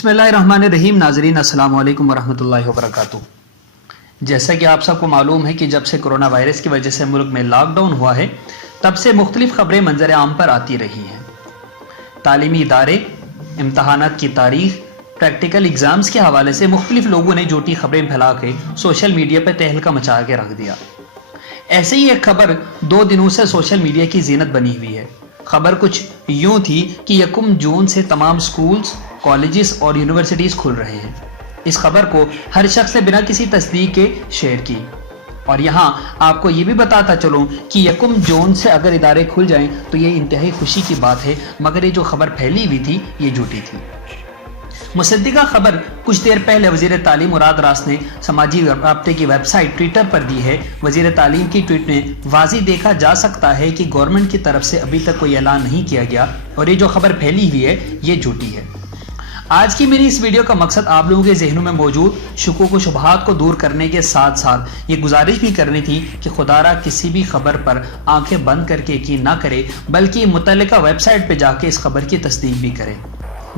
बिस्मिल्लाहिर्रहमानिर्रहीम। नाज़रीन अस्सलाम वालेकुम वरहमतुल्लाहि वबरकातुह। जैसा कि आप सबको मालूम है कि जब से कोरोना वायरस की वजह से मुल्क में लॉकडाउन हुआ है तब से मुख्तलिफ खबरें मंजर आम पर आती रही हैं। तालीमी इदारे, इम्तहानात की तारीख, प्रैक्टिकल एग्ज़ाम्स के हवाले से मुख्तलिफ लोगों ने झूठी खबरें फैला के सोशल मीडिया पर तहलका मचा के रख दिया। ऐसे ही एक खबर 2 दिनों से सोशल मीडिया की जीनत बनी हुई है। खबर कुछ यूं थी कि 1 जून से तमाम स्कूल्स, कॉलेजेस और यूनिवर्सिटीज़ खुल रहे हैं। इस खबर को हर शख्स ने बिना किसी तस्दीक के शेयर की। और यहाँ आपको ये भी बताता चलूँ कि 1 जून से अगर इदारे खुल जाएं तो ये इंतहाई खुशी की बात है, मगर ये जो खबर फैली हुई थी ये झूठी थी। मुसद्दिका खबर कुछ देर पहले वज़ीर तालीम मुराद रास ने समाजी राब्ते की वेबसाइट ट्विटर पर दी है। वज़ीर तालीम की ट्वीट में वाज़ी देखा जा सकता है कि गवर्नमेंट की तरफ से अभी तक कोई ऐलान नहीं किया गया और ये जो खबर फैली हुई है ये झूठी है। आज की मेरी इस वीडियो का मकसद आप लोगों के जहनों में मौजूद शुकूक व शुबहात को दूर करने के साथ साथ ये गुजारिश भी करनी थी कि खुदारा किसी भी खबर पर आंखें बंद करके यकीन ना करे, बल्कि मुतल्लिका वेबसाइट पर जाके इस खबर की तस्दीक भी करें।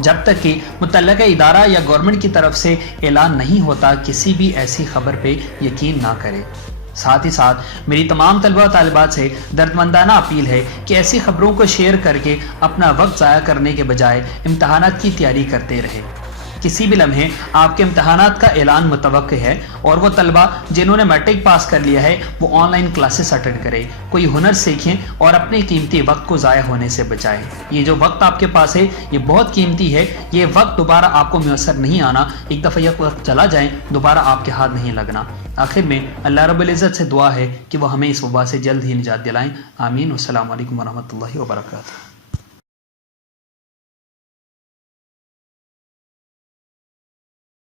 जब तक कि मुतल्लिका इदारा या गवर्नमेंट की तरफ से ऐलान नहीं होता किसी भी ऐसी खबर पे यकीन ना करें। साथ ही साथ मेरी तमाम तलबा तालिबात से दर्दमंदाना अपील है कि ऐसी खबरों को शेयर करके अपना वक्त ज़ाया करने के बजाय इम्तहानात की तैयारी करते रहे। किसी भी लम्हे आपके इम्तहानात का ऐलान मुतवक्किल है और वो तलबा जिन्होंने मैट्रिक पास कर लिया है वो ऑनलाइन क्लासेस अटेंड करें, कोई हुनर सीखें और अपने कीमती वक्त को ज़ाया होने से बचाएं। ये जो वक्त आपके पास है ये बहुत कीमती है, ये वक्त दोबारा आपको मुयस्सर नहीं आना। एक दफ़ा यह वक्त चला जाए दोबारा आपके हाथ नहीं लगना। आखिर में अल्लाह रब्बुल इज़्ज़त से दुआ है कि वह हमें इस वबा से जल्द ही निजात दिलाएं। आमीन। अस्सलामु अलैकुम वरहमतुल्लाहि वबरकातुहू।